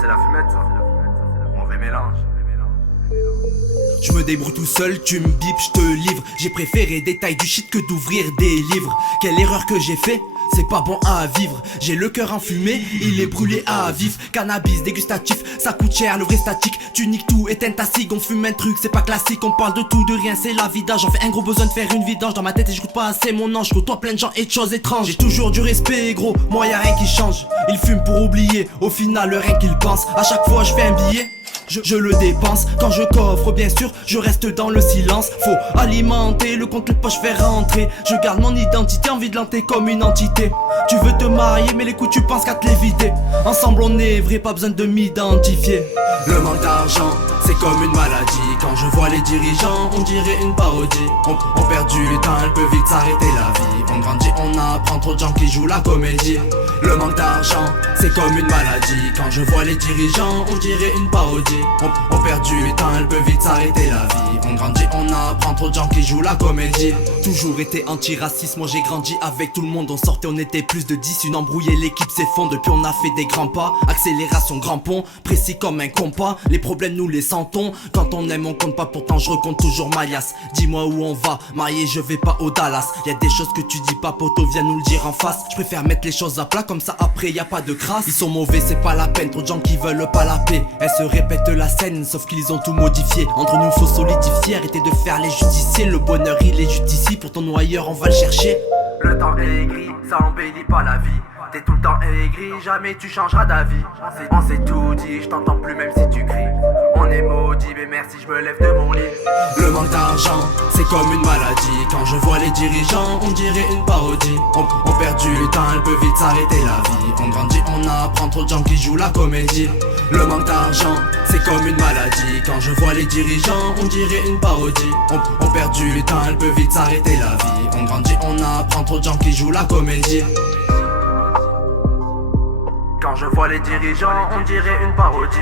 c'est la fumette, ça. Mauvais mélange. Je me débrouille tout seul, tu me bipes, je te livre. J'ai préféré détail du shit que d'ouvrir des livres. Quelle erreur que j'ai fait, c'est pas bon à vivre. J'ai le cœur enfumé, il est brûlé à vif. Cannabis dégustatif, ça coûte cher, le vrai statique. Tu niques tout, éteins ta cig, on fume un truc, c'est pas classique. On parle de tout, de rien, c'est la vidange. J'en fais un gros besoin de faire une vidange dans ma tête et j'écoute pas assez mon ange. Côtoie plein de gens et de choses étranges. J'ai toujours du respect gros, moi y'a rien qui change. Il fume pour oublier, au final rien qu'il pense. À chaque fois je fais un billet, je le dépense. Quand je coffre bien sûr je reste dans le silence. Faut alimenter le compte, le poche faire rentrer. Je garde mon identité, envie de l'hanter comme une entité. Tu veux te marier mais les coups tu penses qu'à te l'éviter. Ensemble on est vrai, pas besoin de m'identifier. Le manque d'argent c'est comme une maladie. Quand je vois les dirigeants on dirait une parodie. On perd du temps, elle peut vite s'arrêter la vie. On grandit, on apprend, trop de gens qui jouent la comédie. Le manque d'argent c'est comme une maladie. Quand je vois les dirigeants on dirait une parodie. On perd du temps, elle peut vite s'arrêter la vie. On grandit, on apprend, trop de gens qui jouent la comédie. Toujours été antiraciste, moi j'ai grandi avec tout le monde. On sortait, on était plus de 10, une embrouillée, l'équipe s'effondre. Depuis on a fait des grands pas, accélération grand pont. Précis comme un compas, les problèmes nous les sentons. Quand on aime on compte pas, pourtant je recompte toujours ma liasse. Dis-moi où on va, marié je vais pas au Dallas. Y'a des choses que tu dis pas poto, viens nous le dire en face. Je préfère mettre les choses à plat, comme ça après y a pas de crasse. Ils sont mauvais, c'est pas la peine, trop de gens qui veulent pas la paix. Elle se répète la scène, sauf qu'ils ont tout modifié. Entre nous faut solidifier, arrêter de faire les justiciers. Le bonheur il est juste ici, pour ton noyeur on va le chercher. Le temps est gris, ça embellit pas la vie. T'es tout le temps aigri, jamais tu changeras d'avis. On s'est tout dit, je t'entends plus même si tu cries. On est maudit, mais merci, je me lève de mon lit. Le manque d'argent, c'est comme une maladie. Quand je vois les dirigeants, on dirait une parodie. On perd du temps, elle peut vite s'arrêter la vie. On grandit, on apprend, trop de gens qui jouent la comédie. Le manque d'argent, c'est comme une maladie. Quand je vois les dirigeants, on dirait une parodie. On perd du temps, elle peut vite s'arrêter la vie. On grandit, on apprend, trop de gens qui jouent la comédie. Quand je vois les dirigeants, on dirait une parodie.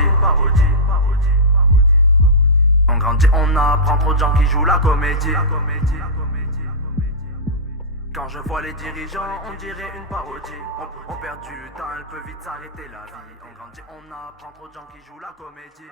On grandit, on apprend, trop de gens qui jouent la comédie. Quand je vois les dirigeants, on dirait une parodie. On perd du temps, elle peut vite s'arrêter la vie. On grandit, on apprend, trop de gens qui jouent la comédie.